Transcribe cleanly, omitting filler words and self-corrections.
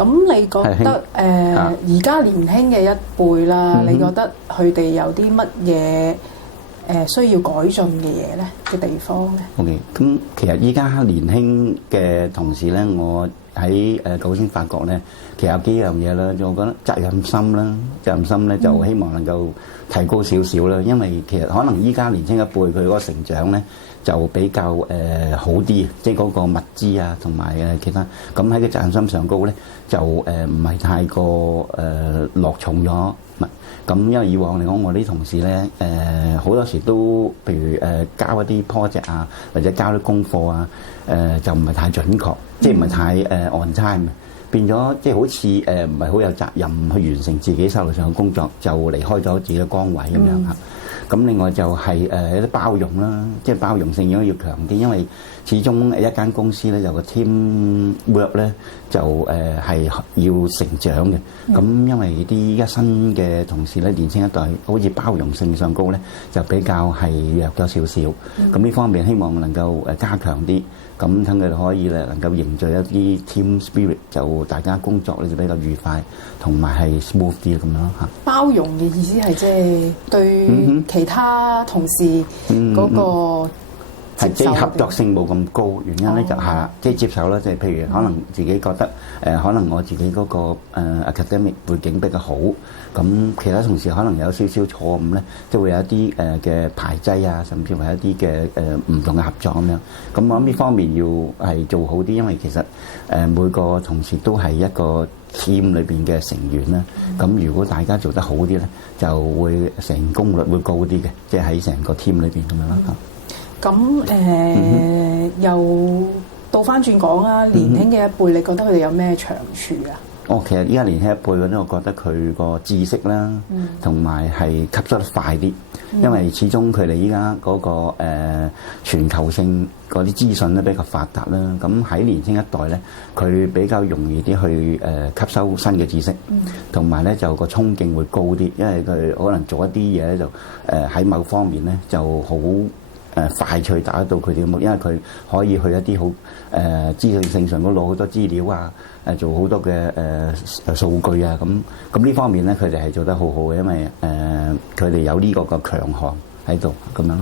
咁你覺得而家年輕嘅一輩啦，你覺得佢哋有啲乜嘢需要改進嘅嘢咧嘅地方咧？OK， 咁其實依家年輕嘅同事咧，我喺九先發覺咧，其實有幾樣嘢啦，我覺得責任心啦，責任心咧就希望能夠提高少少啦，因為其實可能依家年輕一輩佢嗰個成長咧就比較好啲，即係嗰個物資啊同埋其他，咁喺個責任心上高咧就唔係太過落重咗。咁因為以往嚟講，我啲同事咧好多時都譬如交一啲 project 啊，或者交啲功課啊，就唔係太準確，即係唔係太on time，變咗即係好似唔係好有責任去完成自己手頭上嘅工作，就離開咗自己嘅崗位咁樣嚇。咁另外就係有啲包容啦，即係包容性應該要強啲，因為始終一間公司咧有個 team work 咧就係要成長嘅。咁因為啲依家新嘅同事咧，年輕一代好似包容性上高咧，就比較係弱咗少少。咁呢方面希望能夠加強啲，咁等佢哋可以咧能夠凝聚一啲 team spirit，就大家工作咧就比較愉快，同埋係 smooth 啲咁樣咯嚇。包容嘅意思係即係對其他同事嗰個係即係合作性冇咁高，原因咧就係即係接受啦，即係譬如可能自己覺得可能我自己嗰個academic 背景比較好，咁其他同事可能有少少錯誤咧，即係會有一啲嘅排擠啊，甚至係一啲嘅唔同嘅合作咁樣。咁我諗呢方面要係做好啲，因為其實每個同事都係一個 team 裏邊嘅成員啦。咁如果大家做得好啲咧，就會成功率會高啲嘅，即係喺成個 team 裏邊咁樣啦。咁又倒翻轉講啊，年輕嘅一輩，你覺得佢哋有咩長處啊？其實依家年輕一輩嗰啲，我覺得佢個知識啦，同埋係吸收得快啲，因為始終佢哋依家嗰個全球性嗰啲資訊咧比較發達啦。咁喺年輕一代咧，佢比較容易啲去吸收新嘅知識，同埋咧就個衝勁會高啲，因為佢可能做一啲嘢咧就喺某方面咧就好快脆達得到佢哋嘅目，因為佢可以去一啲好資訊性上嗰攞好多資料啊，做好多嘅數據啊，咁呢方面咧佢哋係做得好好嘅，因為佢哋有呢個嘅強項喺度咁樣咯。